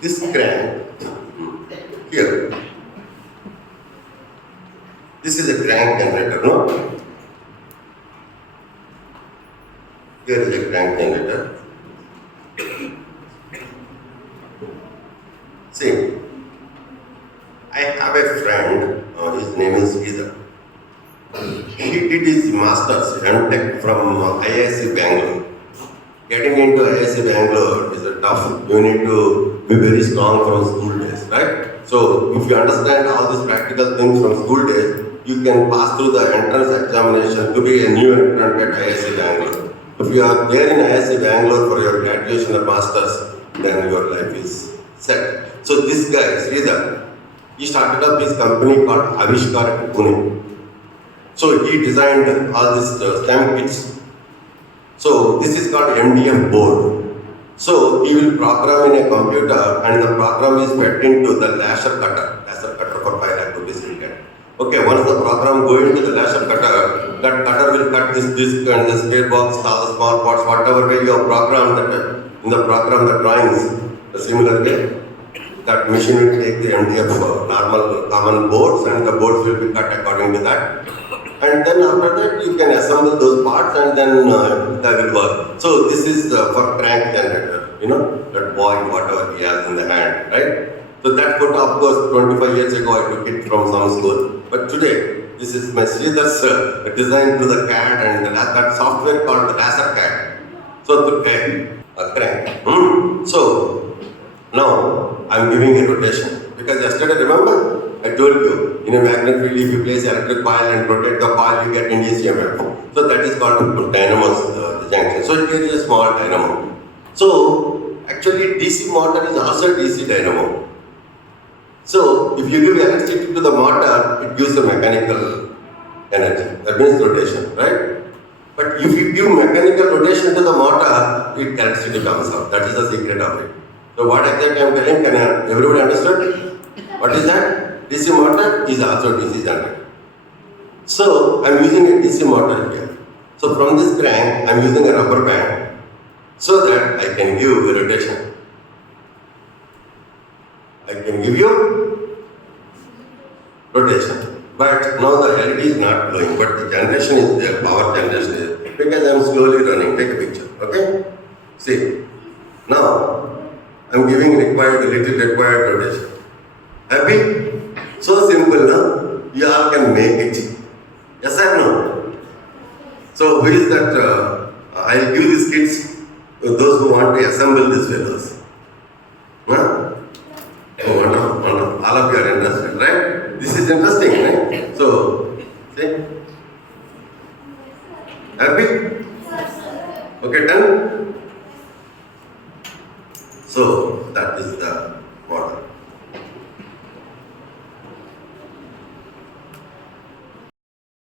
This crank here, this is a crank generator, no? Here is a crank generator. See, I have a friend, his name is Sridhar. He did his master's M.Tech from IISc Bangalore. Getting into IISc Bangalore is a tough. You need to be very strong from school days, right? So if you understand all these practical things from school days, you can pass through the entrance examination to be a new entrant at IISc Bangalore. If you are there in IISc Bangalore for your graduation or masters, then your life is set. So this guy, Sridhar, he started up his company called Avishkar at Pune. So he designed all these stamp kits. So this is called MDF board. So he will program in a computer and the program is fed into the laser cutter for 5 lakh rupees will get. Okay, once the program go into the laser cutter, that cutter will cut this disc and this gearbox, all the small parts, whatever way you have programmed that in the program, the drawings, the similar way, that machine will take the MDF normal common boards and the boards will be cut according to that. And then after that you can assemble those parts and then that will work. So this is for crank generator, you know, that boy whatever he has in the hand, right? So that photo of course 25 years ago I took it from some school. But today this is my Sridhar's design to the CAD and that software called the Laser CAD. So to a crank. So now I am giving a rotation because yesterday remember I told you in a magnet field if you place electric coil and rotate the coil you get induced EMF. So that is called dynamos, the junction. So here is a small dynamo. So actually DC motor is also DC dynamo. So if you give electricity to the motor, it gives a mechanical energy. That means rotation, right? But if you give mechanical rotation to the motor, electricity comes out. That is the secret of it. So what exactly I am telling, can everybody understand? What is that? DC motor is also DC generator. So I am using a DC motor here. So from this crank, I am using a rubber band so that I can give a rotation. I can give you rotation. But now the LED is not glowing, but the generation is there, power generation is there. Because I am slowly running. Take a picture, okay? See, now I am giving little required rotation. Happy? So simple, no? You all can make it. Yes or no? So who is that? I'll give these kits to those who want to assemble these fellows. Huh? Oh, wonderful, wonderful. All of you are interested, right? This is interesting, right? So, see? Happy? Okay, done? So, that is the